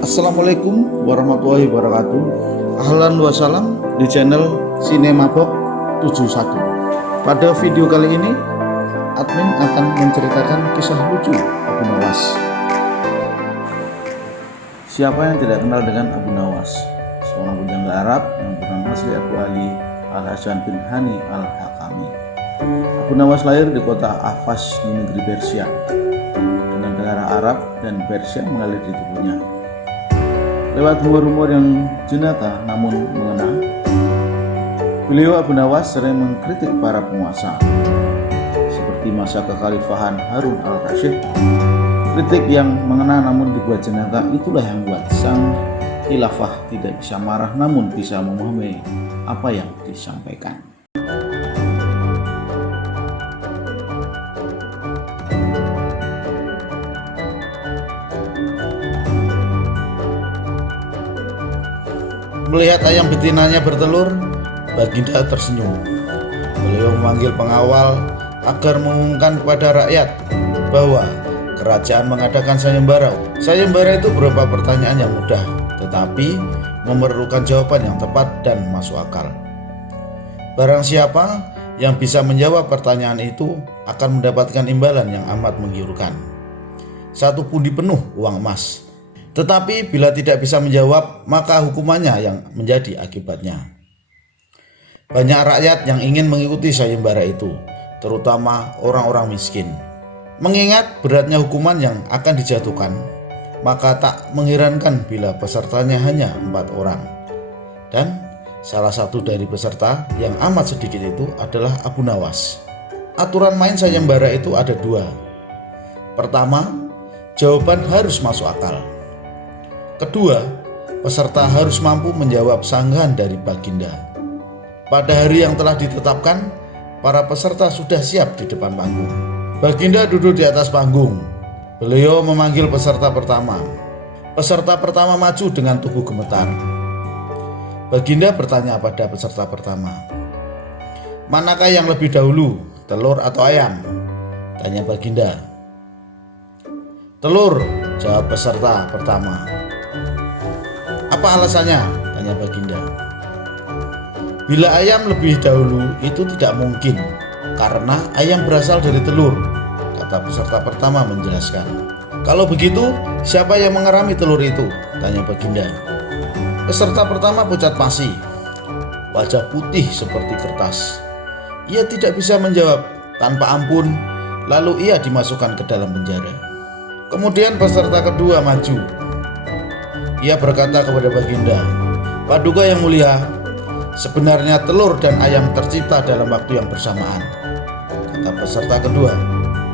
Assalamualaikum warahmatullahi wabarakatuh. Ahlan wa salam di channel Sinemabok 71. Pada video kali ini admin akan menceritakan kisah lucu Abu Nawas. Siapa yang tidak kenal dengan Abu Nawas? Seorang bujangga Arab yang bernama asli Abu Ali Al-Hasan bin Hani Al-Hakami. Abu Nawas lahir di kota Ahvaz di negeri Persia, dengan darah Arab dan Persia mengalir di tubuhnya. Lewat humor-humor yang jenaka namun mengena, beliau Abu Nawas sering mengkritik para penguasa seperti masa kekhalifahan Harun al-Rasyid. Kritik yang mengena namun dibuat jenaka itulah yang membuat sang khilafah tidak bisa marah namun bisa memahami apa yang disampaikan. Melihat ayam betinanya bertelur, Baginda tersenyum. Beliau memanggil pengawal agar mengumumkan kepada rakyat bahwa kerajaan mengadakan sayembara. Sayembara itu berupa pertanyaan yang mudah, tetapi memerlukan jawaban yang tepat dan masuk akal. Barang siapa yang bisa menjawab pertanyaan itu akan mendapatkan imbalan yang amat menggiurkan, 1 pundi penuh uang emas. Tetapi bila tidak bisa menjawab, maka hukumannya yang menjadi akibatnya. Banyak rakyat yang ingin mengikuti sayembara itu, terutama orang-orang miskin. Mengingat beratnya hukuman yang akan dijatuhkan, maka tak mengherankan bila pesertanya hanya 4 orang. Dan salah satu dari peserta yang amat sedikit itu adalah Abu Nawas. Aturan main sayembara itu ada 2. Pertama, jawaban harus masuk akal. Kedua, peserta harus mampu menjawab sanggahan dari Baginda. Pada hari yang telah ditetapkan, para peserta sudah siap di depan panggung. Baginda duduk di atas panggung. Beliau memanggil peserta pertama. Peserta pertama maju dengan tubuh gemetar. Baginda bertanya pada peserta pertama, "Manakah yang lebih dahulu, telur atau ayam?" Tanya Baginda. "Telur," jawab peserta pertama. "Apa alasannya?" tanya Baginda. "Bila ayam lebih dahulu itu tidak mungkin, karena ayam berasal dari telur," kata peserta pertama menjelaskan. "Kalau begitu, siapa yang mengerami telur itu?" tanya Baginda. Peserta pertama pucat pasi, wajah putih seperti kertas. Ia tidak bisa menjawab. Tanpa ampun, lalu ia dimasukkan ke dalam penjara. Kemudian peserta kedua maju. Ia berkata kepada Baginda, "Paduka yang mulia, sebenarnya telur dan ayam tercipta dalam waktu yang bersamaan." Kata peserta kedua,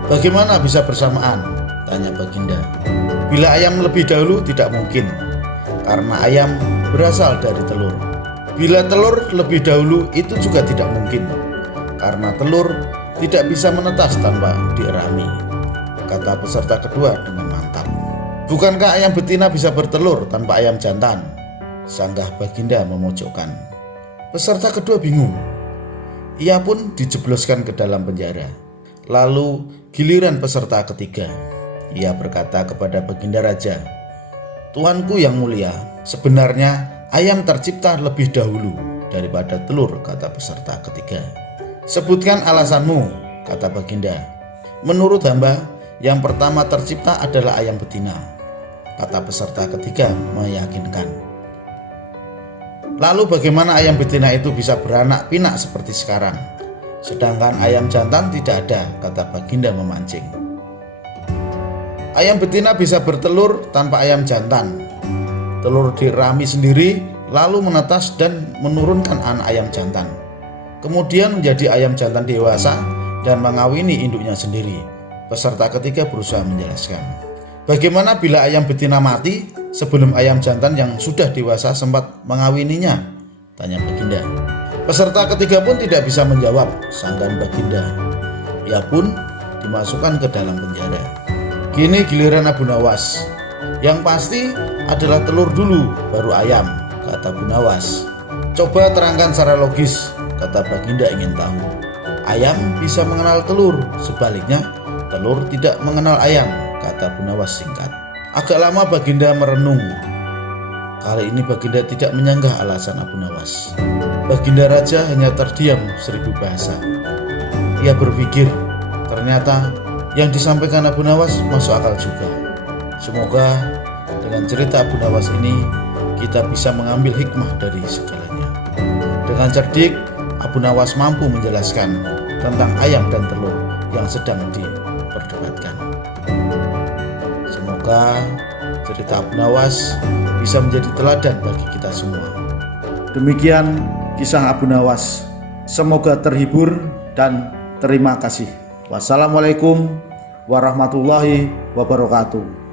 "Bagaimana bisa bersamaan?" tanya Baginda. "Bila ayam lebih dahulu tidak mungkin, karena ayam berasal dari telur. Bila telur lebih dahulu itu juga tidak mungkin, karena telur tidak bisa menetas tanpa dierami," kata peserta kedua dengan mantap. "Bukankah ayam betina bisa bertelur tanpa ayam jantan?" sanggah Baginda memojokkan. Peserta kedua bingung. Ia pun dijebloskan ke dalam penjara. Lalu giliran peserta ketiga. Ia berkata kepada Baginda Raja, "Tuanku yang mulia, sebenarnya ayam tercipta lebih dahulu daripada telur," kata peserta ketiga. "Sebutkan alasanmu," kata Baginda. "Menurut hamba, yang pertama tercipta adalah ayam betina," kata peserta ketiga meyakinkan. "Lalu bagaimana ayam betina itu bisa beranak pinak seperti sekarang, sedangkan ayam jantan tidak ada?" kata Baginda memancing. "Ayam betina bisa bertelur tanpa ayam jantan. Telur dirami sendiri lalu menetas dan menurunkan anak ayam jantan. Kemudian menjadi ayam jantan dewasa dan mengawini induknya sendiri." Peserta ketiga berusaha menjelaskan. "Bagaimana bila ayam betina mati sebelum ayam jantan yang sudah dewasa sempat mengawininya?" tanya Baginda. Peserta ketiga pun tidak bisa menjawab, sanggahan Baginda. Ia pun dimasukkan ke dalam penjara. Kini giliran Abu Nawas. "Yang pasti adalah telur dulu, baru ayam," kata Abu Nawas. "Coba terangkan secara logis," kata Baginda ingin tahu. "Ayam bisa mengenal telur, sebaliknya telur tidak mengenal ayam," kata Bu Nawas singkat. Agak lama Baginda merenung, Kali ini Baginda tidak menyanggah alasan Abu Nawas. Baginda Raja hanya terdiam 1000 bahasa. Ia berpikir, ternyata yang disampaikan Abu Nawas masuk akal juga. Semoga dengan cerita Abu Nawas ini kita bisa mengambil hikmah dari segalanya. Dengan cerdik, Abu Nawas mampu menjelaskan tentang ayam dan telur yang sedang diperdebatkan. Semoga cerita Abu Nawas bisa menjadi teladan bagi kita semua. Demikian kisah Abu Nawas. Semoga terhibur dan terima kasih. Wassalamualaikum warahmatullahi wabarakatuh.